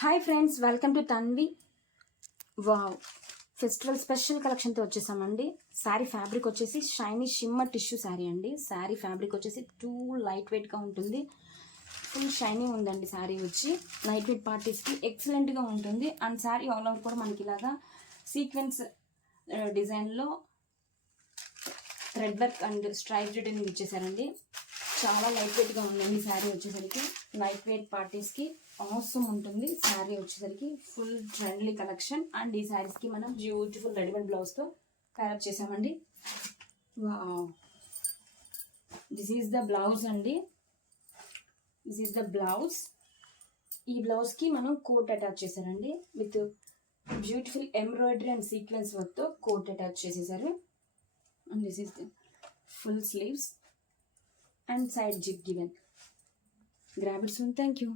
Hi friends, welcome to Tanvi. Wow, festival special కలెక్షన్తో వచ్చేసామండి. Sari fabric వచ్చేసి షైనీ షిమ్మర్ టిష్యూ శారీ అండి. శారీ ఫ్యాబ్రిక్ వచ్చేసి లైట్ వెయిట్గా ఉంటుంది. ఫుల్ షైనీ ఉందండి. శారీ వచ్చి లైట్ వెయిట్ పార్టీస్కి ఎక్సలెంట్గా ఉంటుంది. అండ్ శారీ ఆల్ ఓవర్ కూడా మనకి ఇలాగా సీక్వెన్స్ డిజైన్లో thread work and stripe returning ఇచ్చేసారండి. చాలా లైట్ వెయిట్గా ఉందండి. శారీ వచ్చేసరికి లైట్ వెయిట్ పార్టీస్కి ఆసమ్ ఉంటుంది. శారీ వచ్చేసరికి ఫుల్ ట్రెండ్లీ కలెక్షన్. అండ్ ఈ శారీస్కి మనం బ్యూటిఫుల్ రెడీమేడ్ బ్లౌజ్తో తయారు చేసామండి. Wow, this is the blouse అండి. This is the blouse. ఈ బ్లౌజ్కి మనం కోట్ అటాచ్ చేశారండి. With beautiful embroidery and sequence వర్క్తో కోట్ అటాచ్ చేసేసారు. And this is the full sleeves and side zip given. Grab it soon. Thank you.